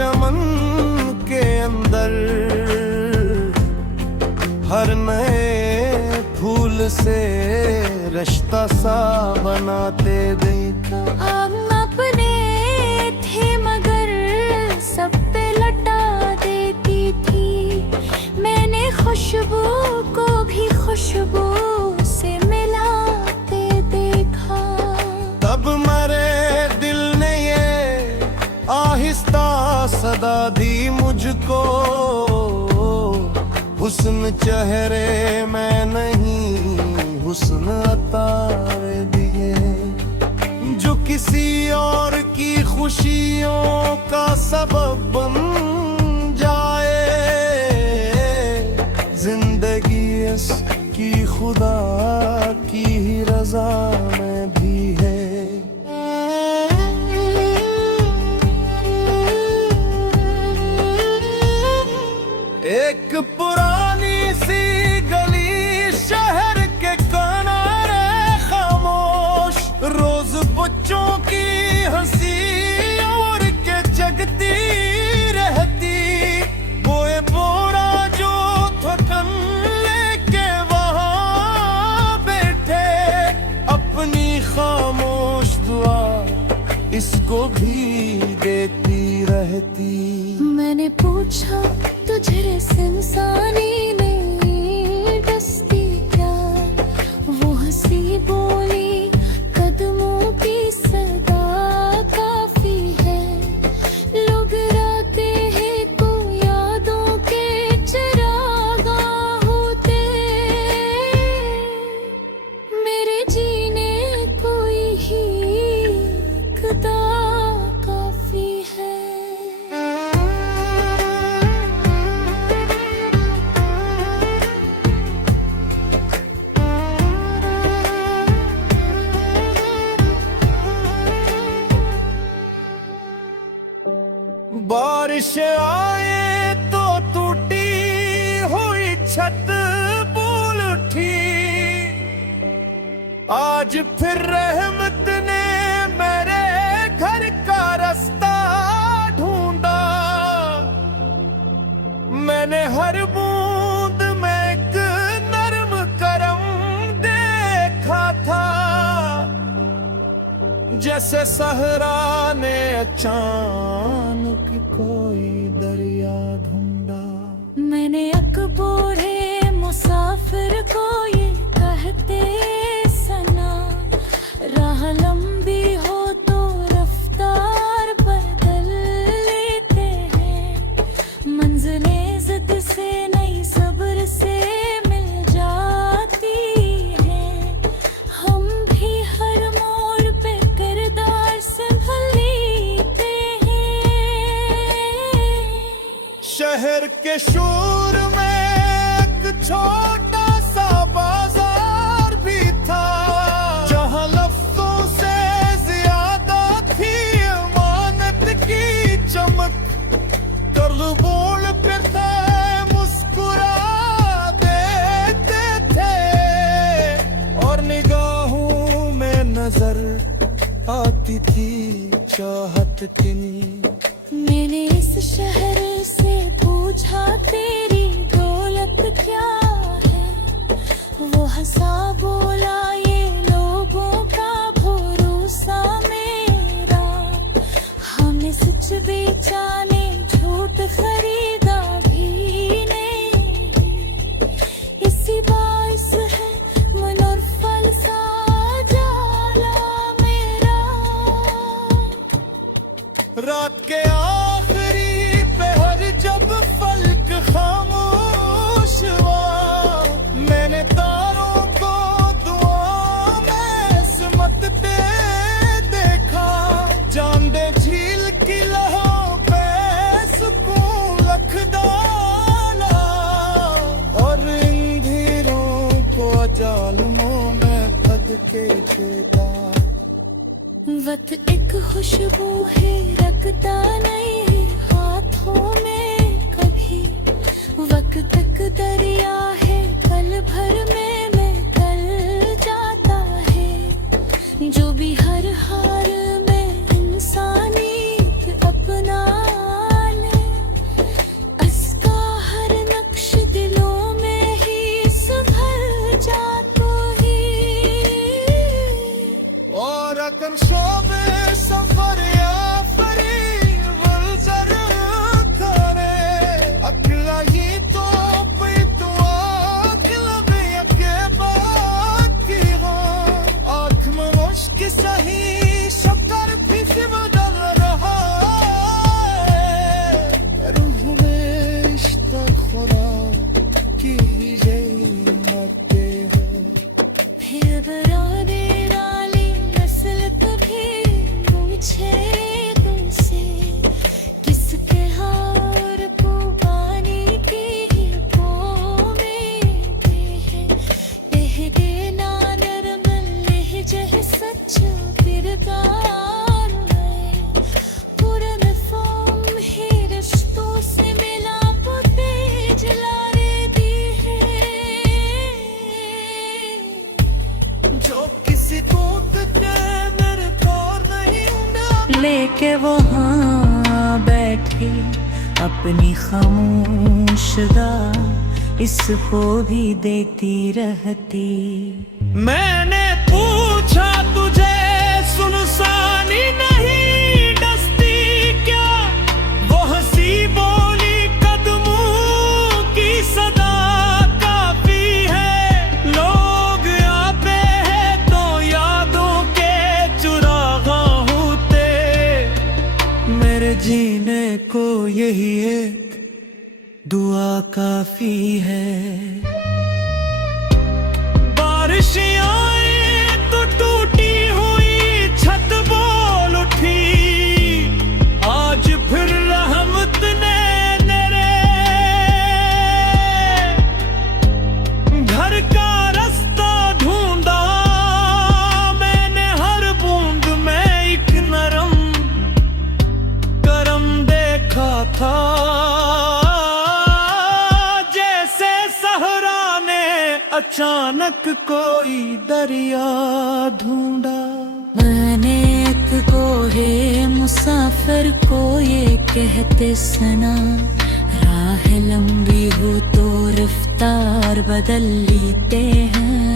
चमन के अंदर हर नए फूल से रिश्ता सा बनाते देखा। हम अपने थे मगर सब पे लटा देती थी। मैंने खुशबू को भी खुशबू से मिलाते देखा। तब मरे दिल ने ये आहिस्ता सदा दी मुझको, हुस्न चेहरे में नहीं हुस्न अतारे दिए, जो किसी और की खुशियों का सबब बन जाए। जिंदगी इसकी खुदा की ही रजा में भी है। एक पुरानी सी गली शहर के किनारे खामोश, रोज बच्चों की हंसी और के जगती रहती। बोए बोरा जो थकन लेके वहाँ बैठे, अपनी खामोश दुआ इसको भी देती रहती। मैंने पूछा तुझे इंसानी में डसती क्या, वो हंसी बोली कदमों की सदा काफी है। लोग राते हैं को यादों के चिरागा होते, मेरे जीने कोई ही खुदा काफी है। बारिश आए तो टूटी हुई छत बोल उठी, आज फिर रहमत ने मेरे घर का रास्ता ढूंढा। मैंने हर बूंद में एक नर्म करम देखा था, जैसे सहरा ने अचानक कोई दरिया ढूंढा। मैंने अकबोरे मुसाफिर को ये कहते सना, राह लंबी हो तो रफ्तार बदल लेते हैं। मंजिलें जिद से नई सब्र से मिल जाती हैं। हम भी हर मोड़ पे किरदार संभल लेते हैं। शहर के शोर में एक छोटा सा बाजार भी था, जहां लफ्जों से ज्यादा थी अमानत की चमक। कर्ज बोल पे थे मुस्कुरा देते थे, और निगाहों में नजर आती थी चाहत की। मैंने इस शहर से पूछा तेरी दौलत क्या है, वो हंसा बोला ये लोगों का भरोसा मेरा। हमने सच बेचा ने झूठ खरीदा भी नहीं, इसी बाइस है मन और फल सा जाला मेरा। रात के आखिरी पहर जब फल्क खामोश हुआ, मैंने तारों को दुआ में सिमटते देखा। जान दे झील की लहों पे सुकून रख डाला, और इन धीरों को जालिमों में फद के देता। वक्त एक खुशबू है रखता नहीं है हाथों में कभी। वक्त तक दरिया है पल भर में निकल जाता है। जो भी हर हाल में इंसानियत अपना अपनी खामोशदा इसको भी देती रहती। मैंने पूछा तुझे सुनसानी नहीं डसती क्या, वो हंसी बोली कदमों की सदा काफी है। लोग आते हैं तो यादों के चुरागा होते, मेरे जीने को यही एक दुआ काफी है। बारिश आए तो टूटी हुई छत बोल उठी, आज फिर रहमत ने मेरे घर का रास्ता ढूंढा। मैंने हर बूंद में एक नरम करम देखा था, अचानक कोई दरिया ढूंढा। मैंने एक कोहे मुसाफिर को ये कहते सुना, राह लंबी हो तो रफ्तार बदल लेते हैं।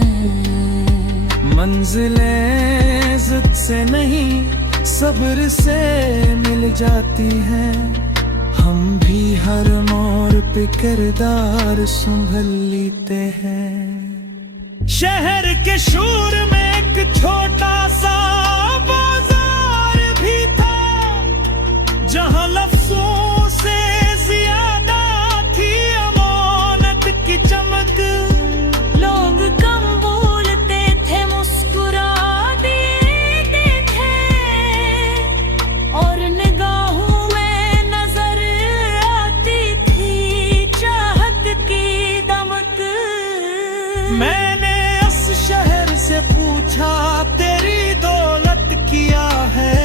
मंजिलें जिद से नहीं सब्र से मिल जाती हैं, हम भी हर मोड़ पे किरदार संभल लेते हैं। शहर के शोर में एक छोटा सा बाजार भी था, जहां लफ्जों से ज्यादा थी अमानत की चमक। लोग कम बोलते थे, मुस्कुरा देते थे, और निगाहों में नजर आती थी चाहत की दमक। मैंने उस शहर से पूछा तेरी दौलत क्या है,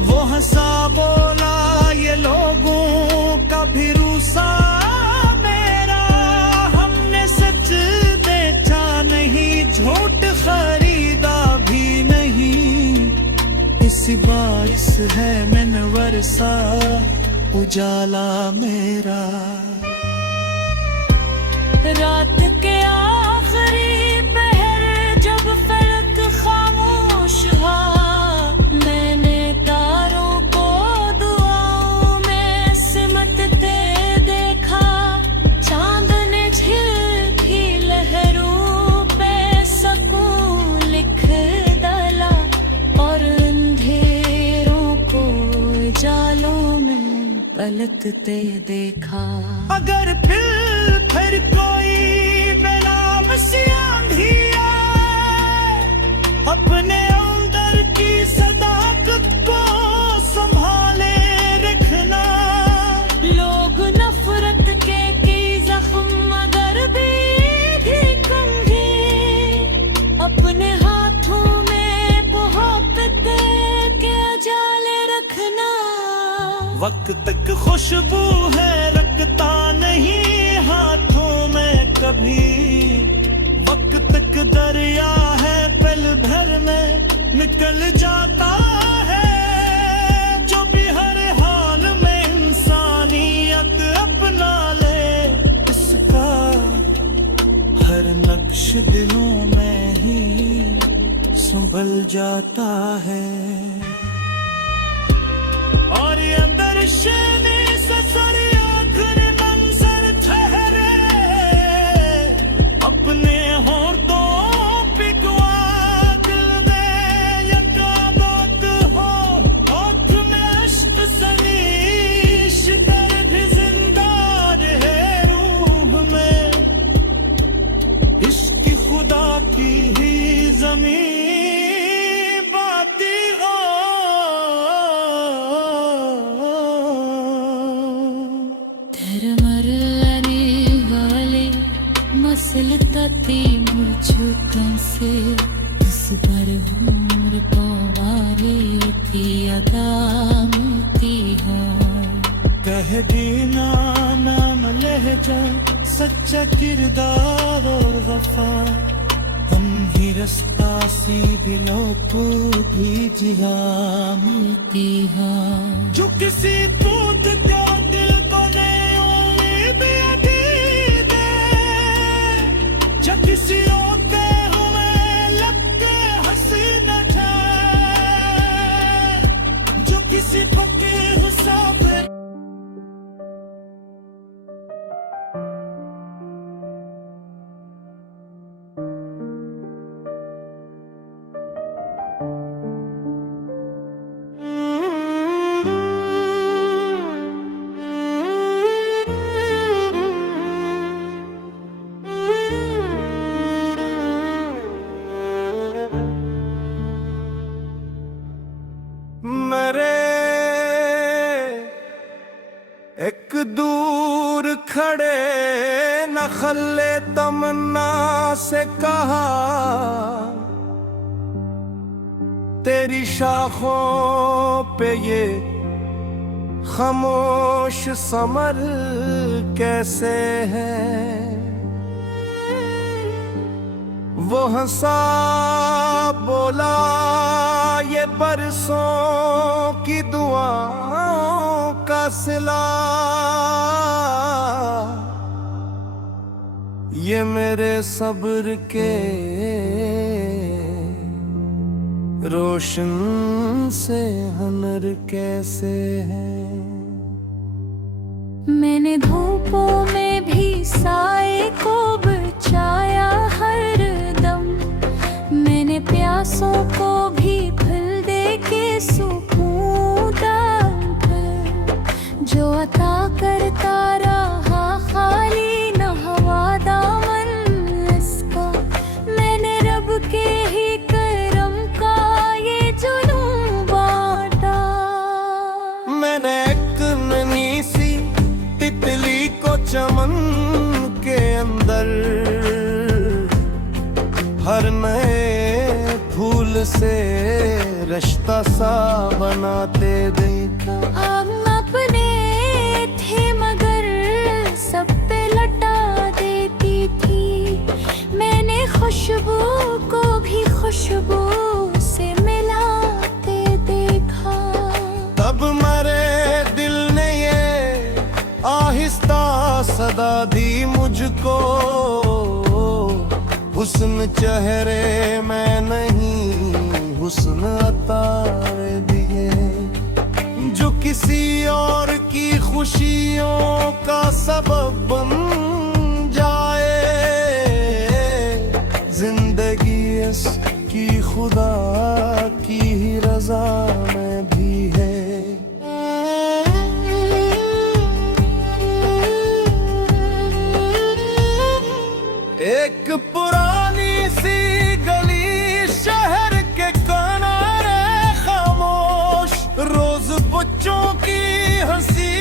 वो हंसा बोला ये लोगों का भी रूसा मेरा। हमने सच बेचा नहीं, झूठ खरीदा भी नहीं, इसी बारिश है मनवर सा उजाला मेरा। रात के आखिरी पहर जब फलक खामोश हुआ, मैंने तारों को दुआओं में सिमटते देखा। चांद ने झिलकी लहरों पे सकून लिख डाला, और अंधेरों को जालों में पलटते देखा। अगर फिर कोई बेनाम सी आंधी आए, अपने अंदर की सदाकत को संभाले रखना। लोग नफरत के की जख्म अगर भी दिखेंगे, अपने हाथों में मोहब्बत के जाले रखना। वक्त तक खुशबू है रखता नहीं हाथों में कभी, वक्त तक दरिया है पल भर में निकल जाता है। जो भी हर हाल में इंसानियत अपना ले, इसका हर नक्श दिलों में ही संभल जाता है। और ये अंदर शेने से सर आखिर मंजर ठहरे, अपने होठों पे दुआ दिल दे यकाबत हो। आँख में अश्क सलीश दर्द जिंदा रहे रूह में, इश्क खुदा की ही जमीन मसलताती मुझको से इस बार उम्र पवारे की अदामती हो। कह देना नाम लहजा सच्चा किरदार और वफा, हम ही रास्ता सी दिलों को भी जिया मिलती है। जो किसी दूध के एक दूर खड़े नखले तमन्ना से कहा, तेरी शाखों पे ये खामोश समर कैसे है। वो हंसा बोला, ये बरसों की दुआओं का सिला, ये मेरे सब्र के रोशन से हुनर कैसे है। मैंने धूपों में भी साए को बचाया हर दम, मैंने प्यासों को भी फल दे के सुकून डालकर, जो अता करता रहा खाली न हवा दामन इसका, मैंने रब के ही करम का ये जुनून बांटा। मैंने एक नन्ही सी तितली को चमन के अंदर हर नए फूल से रिश्ता सा बनाते देखा। हम अपने थे मगर सब पे लटा देती थी, मैंने खुशबू को भी खुशबू से मिलाते देखा। तब मेरे दिल ने ये आहिस्ता सदा दी मुझको, हुस्न चेहरे में नहीं हुस्न अतारे दिए, जो किसी और की खुशियों का सबब बन जाए। जिंदगी इसकी खुदा की ही रजा में भी है। एक पुरानी सी गली शहर के किनारे खामोश, रोज बच्चों की हंसी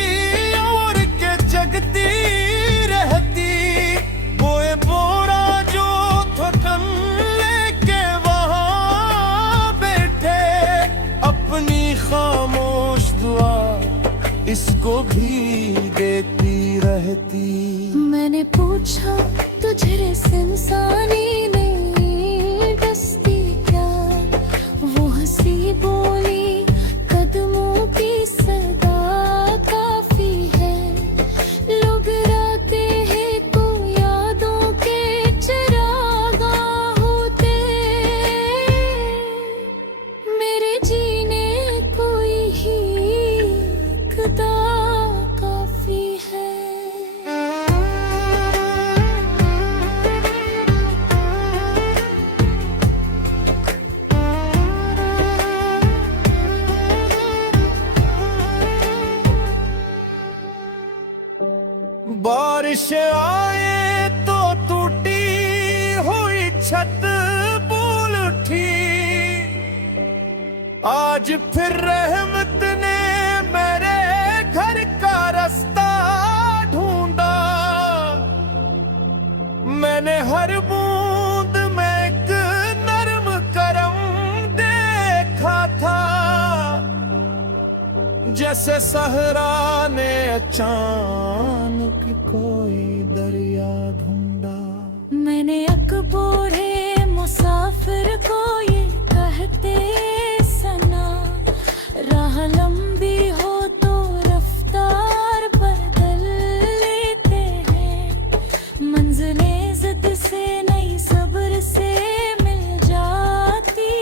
और के जगती रहती, बोए बोरा जो थकन लेके वहाँ बैठे, अपनी खामोश दुआ इसको भी देती रहती। मैंने पूछा तुझे इंसानी नहीं डसती क्या, वो हंसी बोली कदमों की सदा काफी है, लोग राते हैं तो यादों के चिरागा होते, मेरे जीने कोई ही खुदा काफी है। बारिश आए तो टूटी हुई छत बोल उठी, आज फिर रहमत ने मेरे घर का रास्ता ढूंढा। मैंने हर बूंद में एक नर्म करम देखा था, जैसे सहरा ने अचानक कोई दरिया ढूंढा। मैंने अकबोरे मुसाफिर को ये कहते सना, राह लंबी हो तो रफ्तार बदल लेते हैं, मंजिलें जिद से नई सब्र से मिल जाती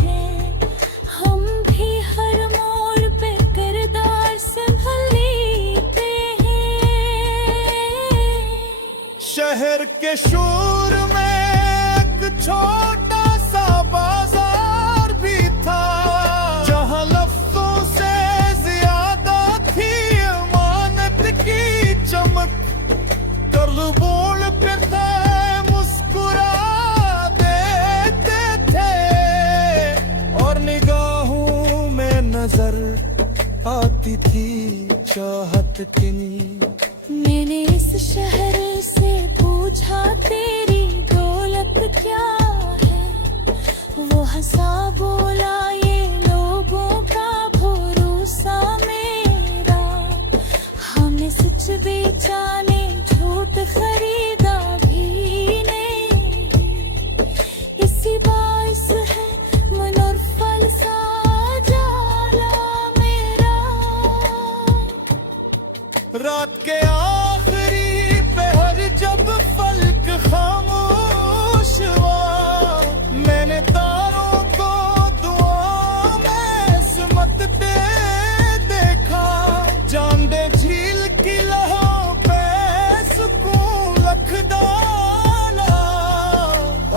हैं, हम भी हर मोड़ पे किरदार संभल लेते हैं। शहर के शोर में एक छोटा सा बाजार भी था, जहां लफ्जों से ज्यादा थी अमानत की चमक, कर बोल पे थे मुस्कुरा देते थे, और निगाहों में नजर आती थी चाहत कितनी। मैंने इस शहर से पूछा तेरी दौलत क्या है, वो हंसा बोला ये लोगों का भरोसा मेरा। हमने सच बेचा ने झूठ खरीदा भी नहीं, इसी बाइस है मन और फल सा जाला मेरा। रात के आखिरी पहर जब फल्क खामोश हुआ, मैंने तारों को दुआ में सिमटते देखा। जान दे झील की लहों पे सुकून लख डाला,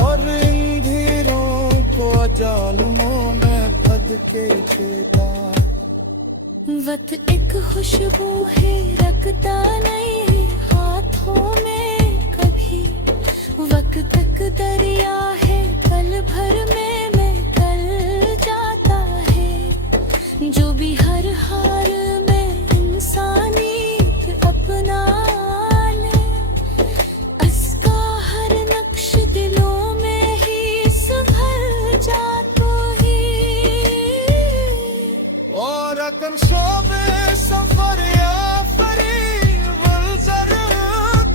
और इन धीरों को जालमों में फद के देता। वक्त एक खुशबू है रखता नहीं है हाथों में कभी, वक्त तक दरिया है पल भर में मैं कल जाता है। जो भी हर हार में इंसानियत अपना ले, उसका हर नक्श दिलों में ही संभल जा तो ही। और रकम शोबे सफर या फरी मंजर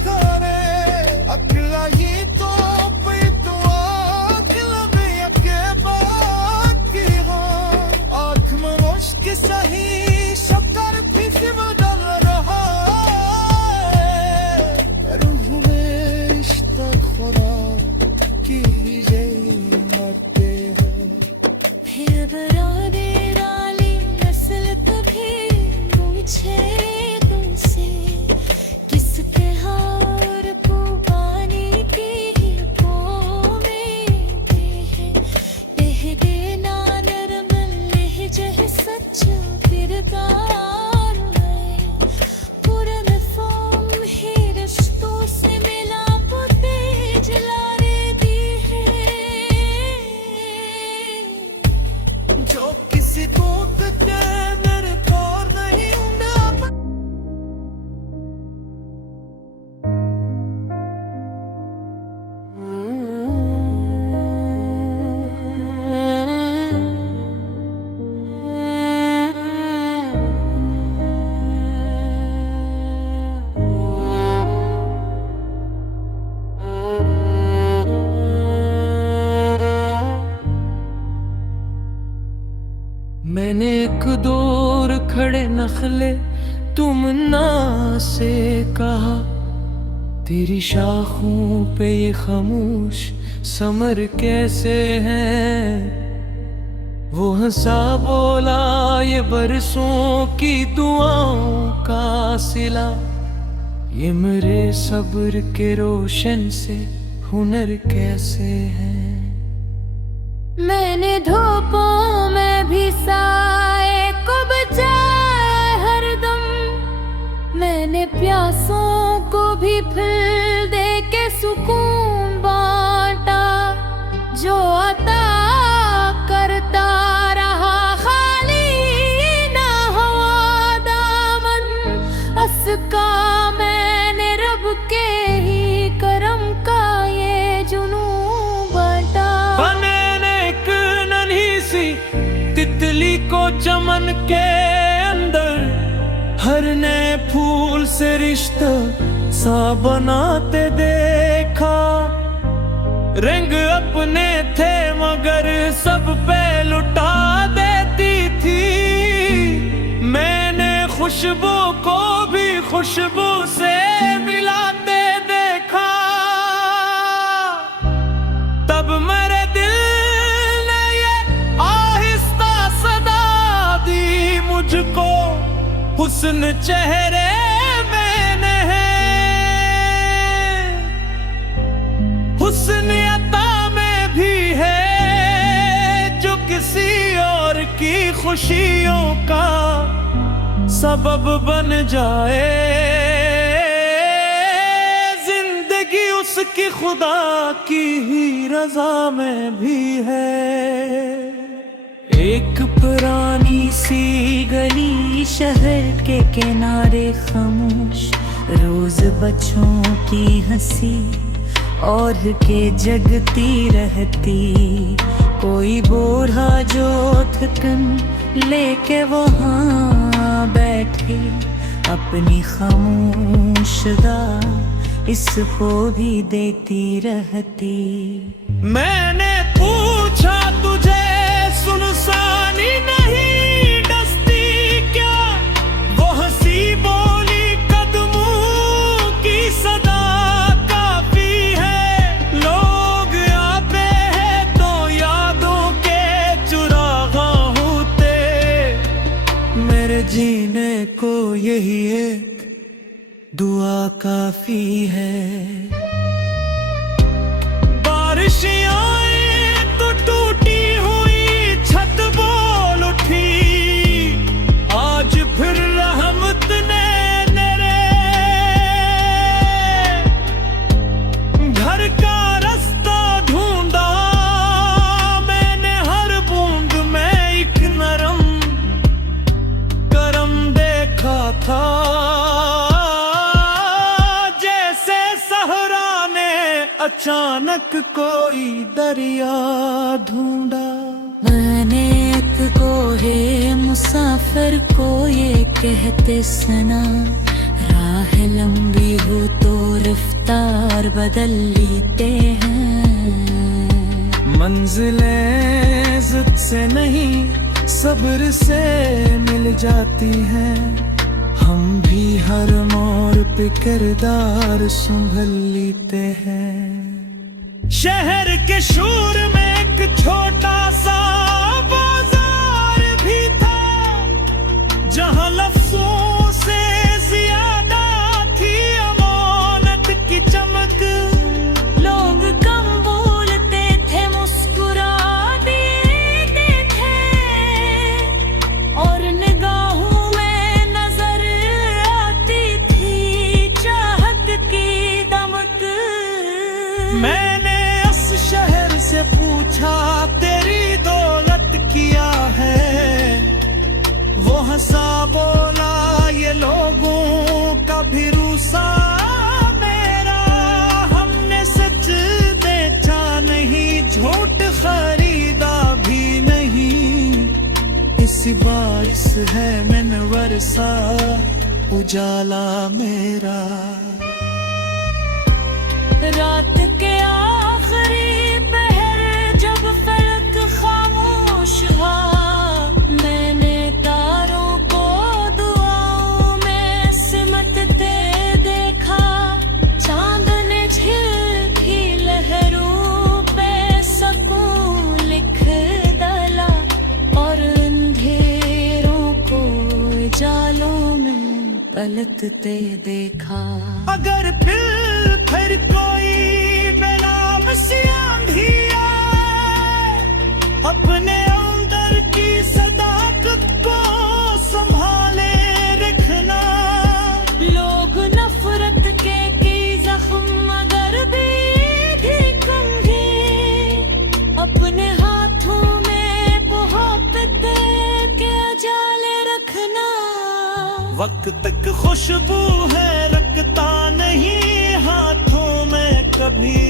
करे, अकेला ही तो तो अकेला भी अके बाकी हो। आँख में मुश्क सही शक्कर भी बदल रहा है, रूह में रिश्ता खुदा की मरते हो। फिर बरादे राली नस्ल कभी पूछे तुमसे, किसके हार कुर्बानी की में है। कह देना नरम लहजे सच किरदार है, पुरन फॉर्म ही रिश्तों से मिला पुते जला रे दी है। जो किसी को कटे मेरे पार नहीं उड़ा। मैंने एक दौर खड़े नखले तुमना से कहा, तेरी शाखों पे ये खामोश समर कैसे हैं। वो हंसा बोला ये बरसों की दुआओं का सिला, ये मेरे सब्र के रोशन से हुनर कैसे हैं। मैंने धूपों में भी साए को बचाया हरदम, मैंने प्यासों को भी फिर दे के सुकून बांटा। जो अता करता रहा खाली ना हुआ दामन, असका मैंने रब के ही करम का ये जुनून बांटा। तितली को चमन के अंदर हर नए फूल से रिश्ता सा बनाते देखा। रंग अपने थे मगर सब पे लुटा देती थी। मैंने खुशबू को भी खुशबू से मिलाते देखा। तब मेरे दिल ने ये आहिस्ता सदा दी मुझको, हुस्न चेहरे में है, हुस्न अता में भी है, जो किसी और की खुशियों का सबब बन जाए। जिंदगी उसकी खुदा की ही रजा में भी है। एक पुरानी सी गली शहर के किनारे खामोश, रोज बच्चों की हंसी और के जगती रहती। कोई बूढ़ा जो थकन लेके वहाँ बैठे, अपनी खामोशदा इसको भी देती रहती। मैंने पूछा तुझे सुनसानी नहीं डसती क्या, वो हंसी बोली कदमों की सदा काफी है। लोग आते हैं तो यादों के चुरागा होते, मेरे जीने को यही एक दुआ काफी है। बारिश आए तो टूटी हुई छत बोल उठी, आज फिर रहमत ने मेरे घर का रास्ता ढूंढा। मैंने हर बूंद में एक नरम करम देखा था, अचानक कोई दरिया ढूंढा। मैंने एक को है मुसाफिर को ये कहते सुना, राह लंबी हो तो रफ्तार बदल लेते हैं। मंजिलें जिद से नहीं सब्र से मिल जाती हैं, हम भी हर मोड़ पे किरदार संभल लेते हैं। शहर के शोर में एक छोटा सा बाजार भी था, जहां लफ्जों से ज्यादा थी अमानत की चमक। लोग कम बोलते थे, मुस्कुरा देते थे, और निगाहों में नजर आती थी चाहत की दमक। मैंने शहर से पूछा तेरी दौलत क्या है, वो हंसा बोला ये लोगों का भी रूसा मेरा। हमने सच बेचा नहीं, झूठ खरीदा भी नहीं, इस बारिश है मनवर सा उजाला मेरा। रात के आखिरी पहर जब फलक खामोश हुआ, मैंने तारों को दुआओं में सिमटते देखा। चांद ने झिलकी लहरों पे सकून लिख डाला, और अंधेरों को जालों में पलटते देखा। अगर फिर कोई बेनाम सी आंधी आए, अपने अंदर की सदाकत को संभाले रखना। लोग नफरत के जख्म अगर भी दिखेंगे, अपने हाथों में मोहब्बत के जाले रखना। वक्त तक खुशबू है रखता नहीं हाथों में कभी,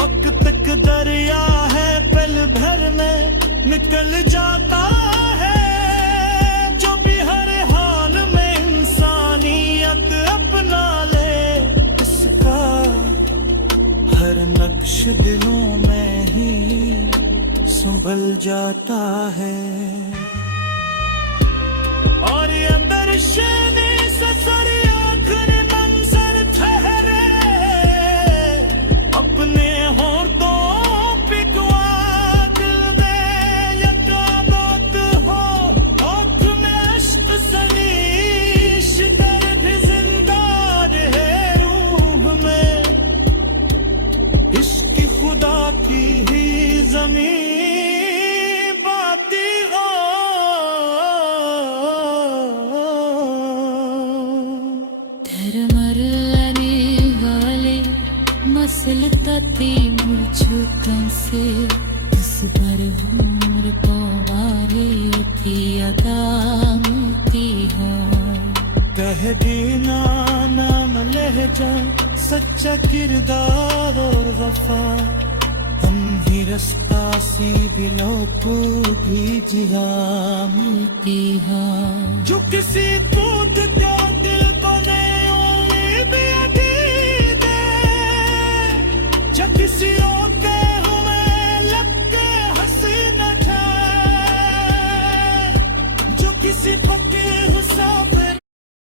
वक्त तक दरिया है पल भर में निकल जाता है। जो भी हर हाल में इंसानियत अपना ले, इसका हर नक्श दिलों में ही संभल जाता है। और ये अंदर शने से सर आखिर मंजर ठहरे, अपने होठों पे दुआ दिल में यकाबत हो। आँख में अश्क सनीश दर्द जिंदा रहे रूह में, इश्क खुदा की ही जमीन मसलता थी मुझको से, इस भर उम्र को वारे की अदा मिलती हो। कह देना नाम लहजा, सच्चा किरदार और वफा, हम भी रास्ता सी दिलों को भी जिया मिलती हो जो किसी को